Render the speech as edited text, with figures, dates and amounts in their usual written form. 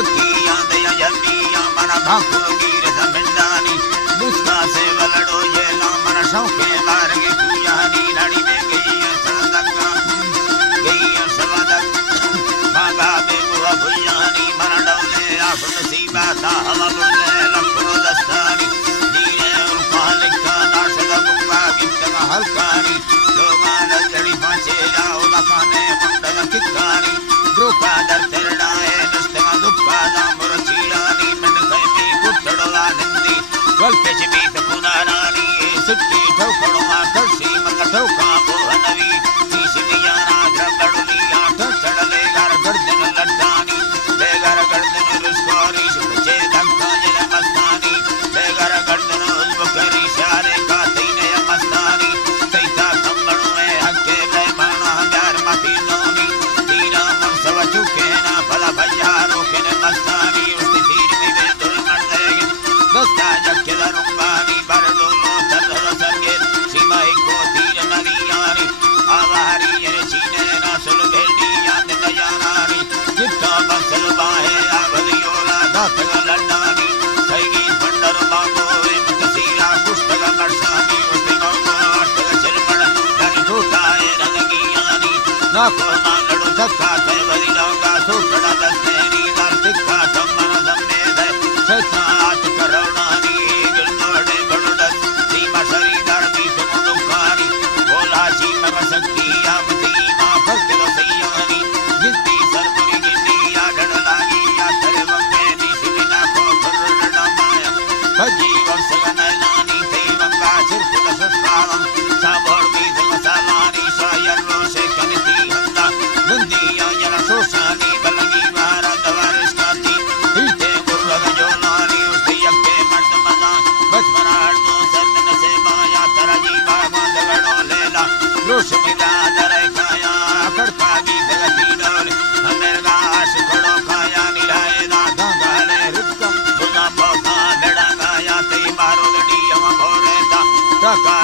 जकिया दया जतिया मन भाकुर गिर समिंदानी मुस्का से वलड़ो ये ला मन शौके मार के पूजानी नाड़ी में गई सड़दका गई सवदक भागा बेगुआ भुजानी मन डोले आफत सीबा सा हवा बुले लखो दस्तानी धीरे रुपा लिखा नाशक गुप्ता विक्तक हल्कानी लोगान जड़ी फांचे जाओ मकाने मंडल किक्कानी द्रुपा दर तेरडाए नस्तक दुप्पा दामुर चीरानी मंडल में कुट्टड़वा निंदी वल्पे चिमीत पुनारानी सुट्टी ठोकड़वा कर्षी मक ठोका बोहनवी ईशनिया नाद्रबड़ुली आठ चढ़ले घर गर्दन लट्टानी लेगर गर्दन रुस्कोरी सुचे धक्का जन मस्तानी लेगर गर्दन उल्बकरी शारे काती ने मस्तानी तैता कंगड़ू में हक्के ले माना प्यार मती नोनी तीना मन सब चुके ना भला भैया रोके ने मस्तानी उसकी तीर में वे दुल मर देगी दोस्ता जक्के दरुंगानी बरडोलो तरल सरगे सीमा को तीर नदियानी आवारी ये चीने ना सुल बेड़ी याद नयानानी जितना बसल बाहे आवलियोला दातग लड़नानी सैगी भंडर बाबो मकसीरा पुष्पग मरसानी उसकी गौको अष्टग चिरमण यानी टूटाए रंगियानी नाको मांगड़ो धक्का थे बदी डोगा सुखड़ा दस्तेनी दर तिक्का सम्मन सम्मेद सत्ता आठ करोड़ानी गिरदोड़े बड़ुडस सीमा शरीदार भी तुम दुखानी बोला चीम बसक्ति आमती माँ भक्त रसैयानी गिनती सरपुरी गिनती आगड़ लागी यात्रे वंगे निशिना को फुर्रना माया भजी वर्ष नैनानी थे वंगा चिरकुल सस्तारम साबोर भी मसालानी शायर रोशे कनिती हंदा नंदिया जन सोसानी बलगी मारा दवारिश काती हिलते गुर्रग जोलानी उसकी यक्के मर्द मजा बचपनार दो सदन से माया तरजी बाबा दगड़ो लेला रोश मिला दरे खाया करता भी जगती डोल हमें गाश खड़ो खाया निराए ना धागाले रुकम बुना पोखा लड़ा गाया ते मारो लड़ी हम भोरे ता टका